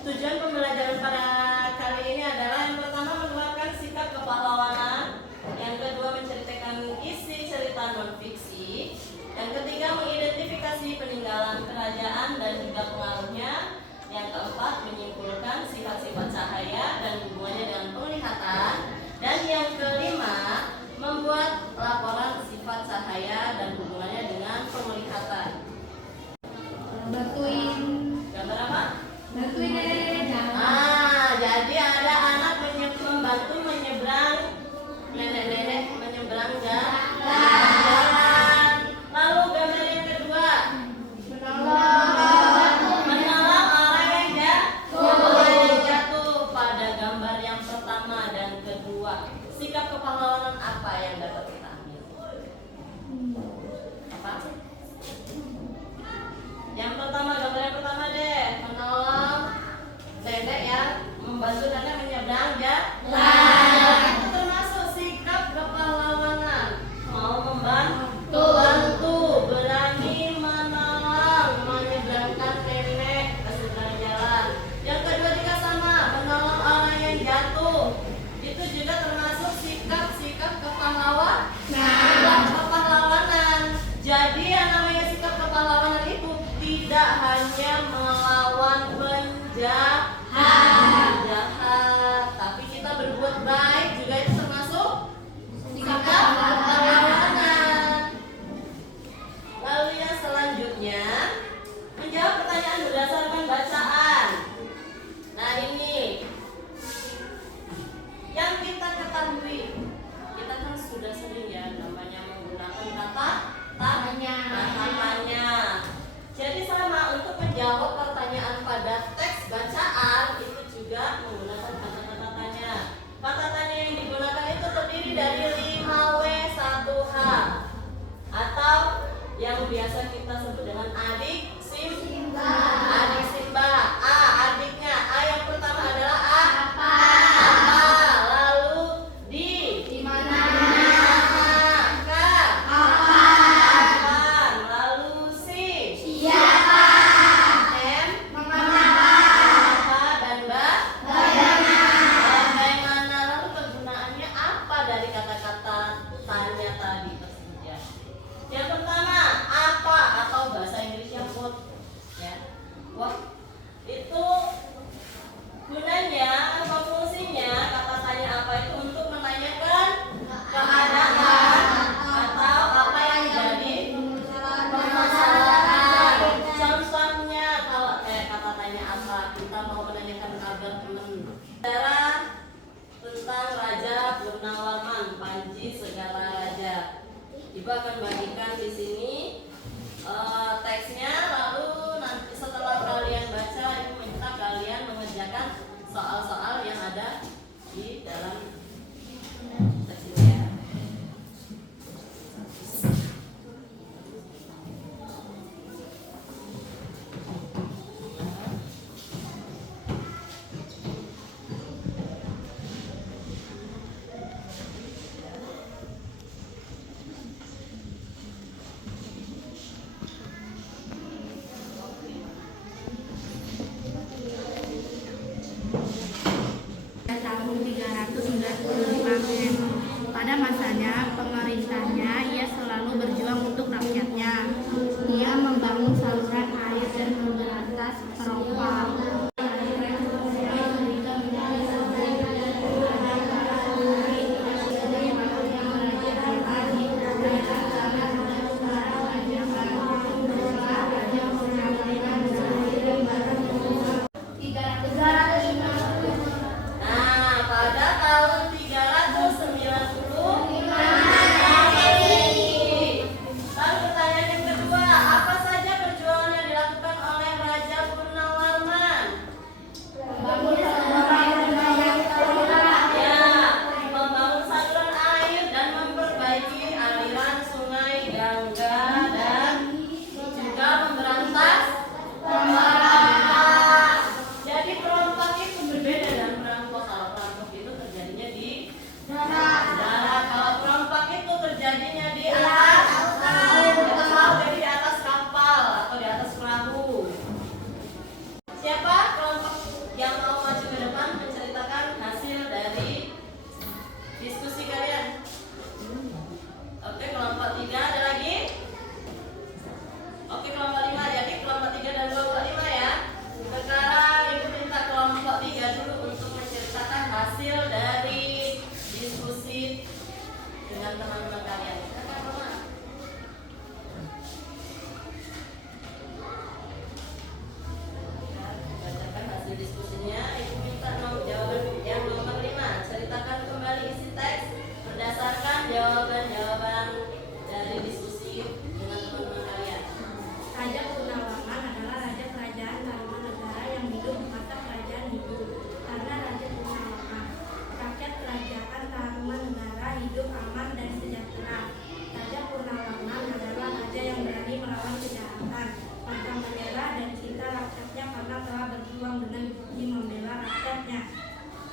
Tujuan pembelajaran pada kali ini adalah yang pertama menerapkan sikap kepahlawanan, yang kedua menceritakan isi cerita non-fiksi, yang ketiga mengidentifikasi peninggalan kerajaan dan juga pengaruhnya, yang keempat menyimpulkan sifat-sifat cahaya dan hubungannya dengan penglihatan, dan yang kelima membuat laporan sifat cahaya dan hubungannya dengan penglihatan. Bantuin Gambar apa? bantuin deh, jangan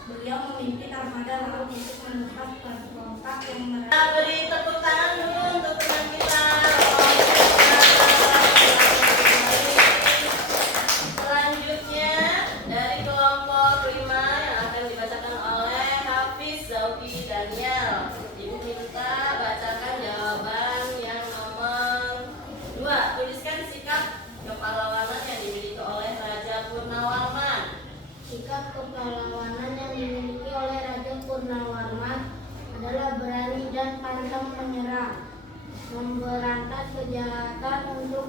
Beliau memimpin armada laut untuk menumpang kelompok yang Kita beri tepuk tangan dulu untuk teman kita. Selanjutnya dari kelompok 5 yang akan dibacakan oleh Hafiz Zauki Daniel. Ibu minta bacakan jawaban yang nomor 2. Tuliskan sikap kepahlawanan yang dimiliki oleh Raja Purnawarman. Sikap kepahlawanan yang dimiliki oleh Raja Purnawarman adalah berani dan pantang menyerah, memberantas kejahatan untuk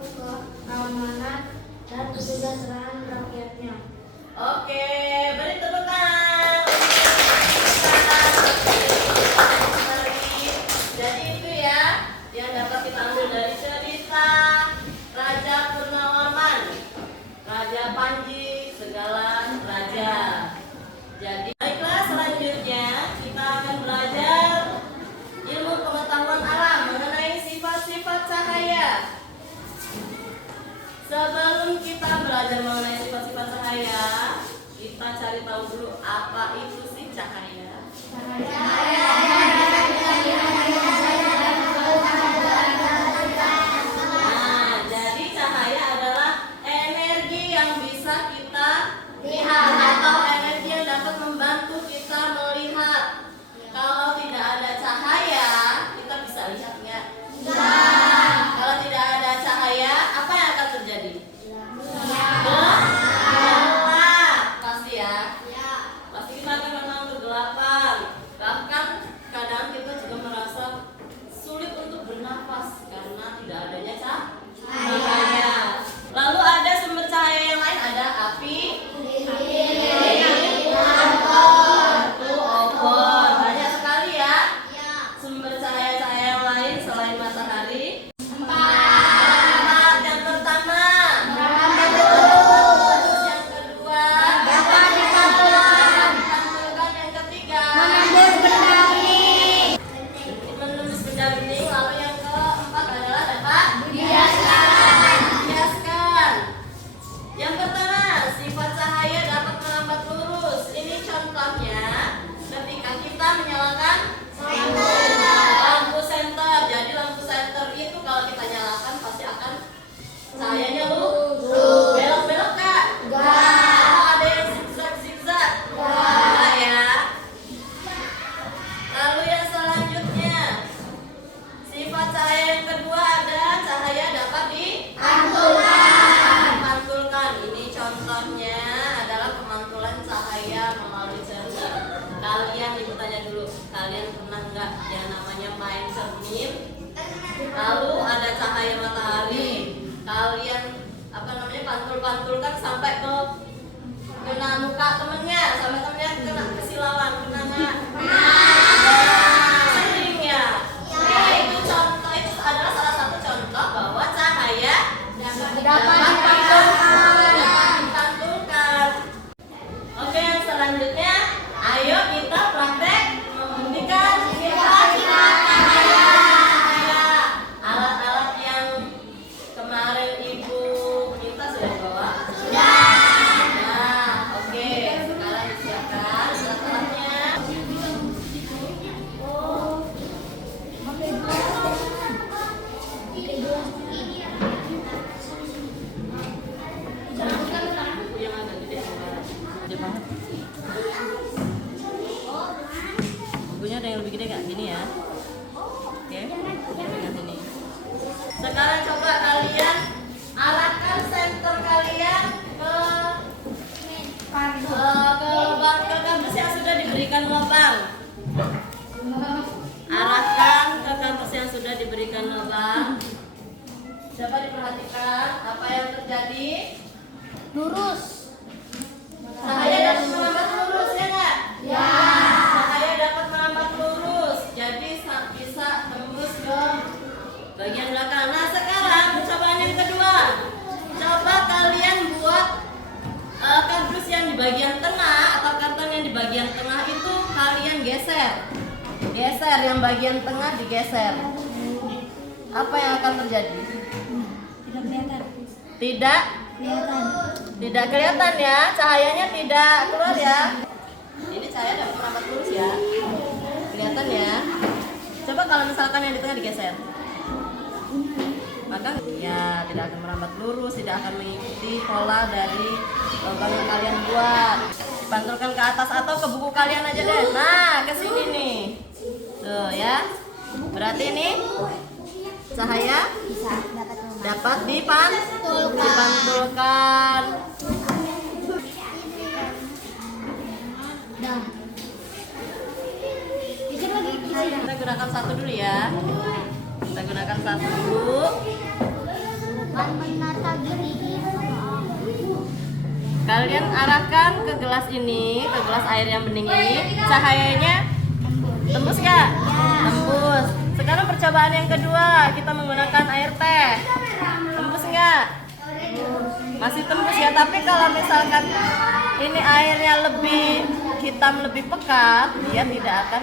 keamanan dan kesejahteraan rakyatnya. Oke, beri tepuk tangan. Jadi itu ya yang dapat kita ambil dari cerita Raja Purnawarman, Raja Panji, segala raja. Jadi baiklah, selanjutnya kita akan belajar ilmu pengetahuan alam mengenai sifat-sifat cahaya. Sebelum kita belajar mengenai sifat-sifat cahaya, kita cari tahu dulu apa itu sih cahaya. Nah, jadi cahaya adalah energi yang bisa kita lihat atau energi yang dapat membantu kita melihat. Kalau tidak ada cahaya, kita bisa lihat nggak? Kalau tidak ada cahaya, apa yang akan terjadi? Gelap, pasti ya. Pasti kita akan memang kegelapan. Bahkan kadang kita juga merasa sulit untuk bernafas karena tidak adanya cahaya. Lalu ada sumber cahaya yang lain, ada api, obor. Banyak sekali ya sumber cahaya-cahaya yang lain selain matahari. Empat. Yang pertama, terus yang kedua, dapat dipantulkan. Yang ketiga, menembus benda bening. Lalu yang keempat adalah dapat dihiaskan. Yang pertama, sifat cahaya dapat merambat lurus. Ini contohnya ketika kita menyalakan lampu senter. Jadi lampu senter itu kalau kita nyalakan pasti akan cahayanya lurus. Belok-belok kak? Kalau ada yang zigzag-zigzag? Enggak ya. Lalu yang selanjutnya, sifat cahaya yang kedua ada cahaya dapat dipantulkan. Ini contohnya adalah pemantulan cahaya melalui cermin. Kalian, ibu tanya dulu, kalian pernah nggak yang namanya main cermin? Lalu ada cahaya matahari, kalian pantul-pantulkan sampai kena muka temennya, sampai temennya kena kesilauan, kena nggak? Sering ya? Ya, itu contoh, itu adalah salah satu contoh bahwa cahaya dapat dipantulkan. Oke, yang selanjutnya, ayo kita praktek membuktikan sifat cahaya. Alat-alat yang kemarin ibu minta sudah bawa? Nah, oke. Sekarang disiapkan alat-alatnya. Buku yang agak gede banget. Bukunya ada yang lebih gede kak, gini ya. Oke, pegang sini. Sekarang coba kalian arahkan senter kalian ke kampus yang sudah diberikan lubang. Arahkan ke kampus yang sudah diberikan lubang. Coba diperhatikan apa yang terjadi. lurus. Cahaya dapat merambat lurus ya nggak? Ya. Cahaya dapat merambat lurus, jadi bisa tembus ke bagian belakang. Nah sekarang percobaan yang kedua, coba kalian buat kardus yang di bagian tengah atau karton yang di bagian tengah itu kalian geser, yang bagian tengah digeser. Apa yang akan terjadi? Tidak kelihatan. Tidak kelihatan ya, cahayanya tidak keluar ya. Ini cahaya dapat merambat lurus ya. Kelihatan ya. Coba kalau misalkan yang di tengah digeser, maka ya tidak akan merambat lurus, tidak akan mengikuti pola dari lubang yang kalian buat. Pantulkan ke atas atau ke buku kalian aja deh. Nah, ke sini nih. Tuh ya. Berarti ini cahaya dapat dipantulkan. Kita gunakan satu dulu ya. Kita gunakan satu dulu. Kalian arahkan ke gelas ini, ke gelas air yang bening ini. Cahayanya tembus gak? Tembus. Sekarang percobaan yang kedua, kita menggunakan air teh. Tembus nggak? Masih tembus ya. Tapi kalau misalkan ini airnya lebih hitam, lebih pekat, dia tidak akan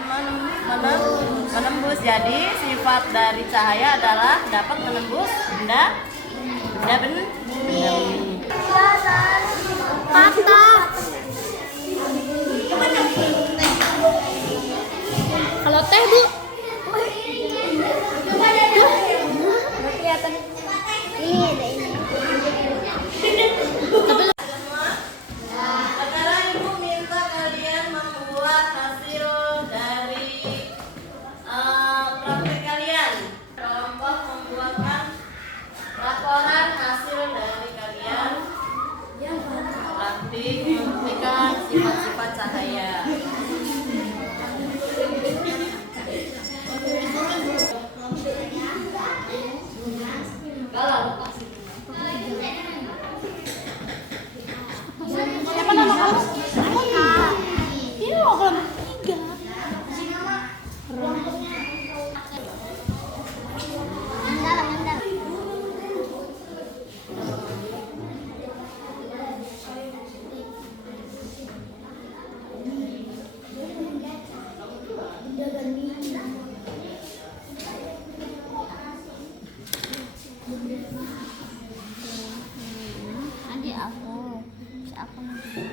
menembus. Jadi sifat dari cahaya adalah dapat menembus benda bening. Patah. Kalau teh bu, kelihatan ini ada ini. Sekarang ibu minta kalian membuat hasil dari praktek kalian. Kelompok membuatkan laporan hasil dari kalian praktik membuktikan sifat-sifat cahaya. Siapa nama kamu? Ini loh kelompok 3. Adik aku, siapa nanti?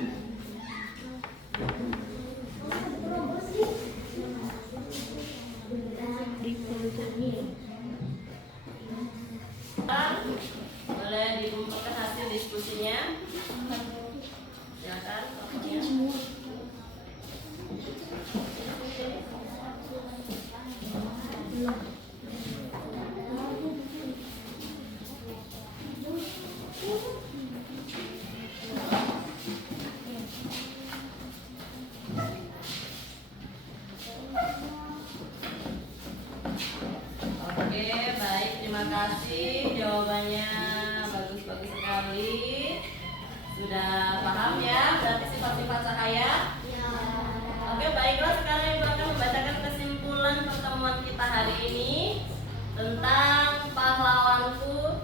Boleh dibuka hasil diskusinya. Silakan pokoknya. Oke, baik, terima kasih. Jawabannya bagus-bagus sekali. Sudah paham ya berarti sifat-sifat cahaya? Oke, baiklah, sekarang Ibu akan membacakan kesimpulan pertemuan kita hari ini tentang pahlawanku.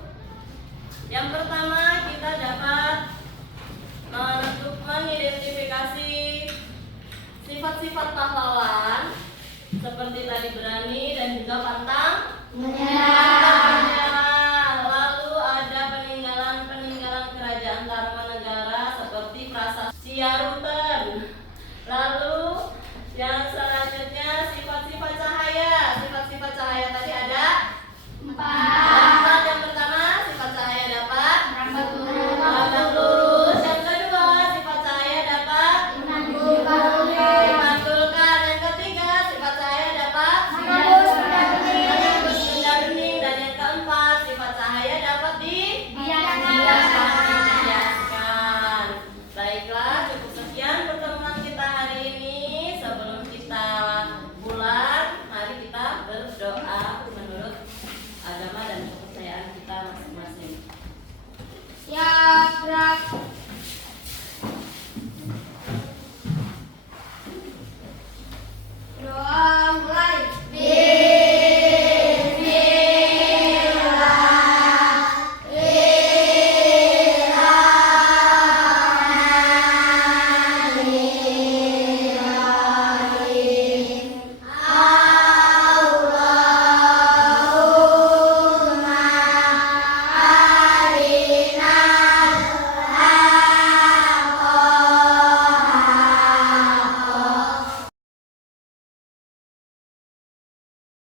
Yang pertama, kita dapat mengidentifikasi sifat-sifat pahlawan seperti tadi berani dan juga pantang menyerah. Lalu ada peninggalan kerajaan Tarumanegara seperti Prasasti Siaru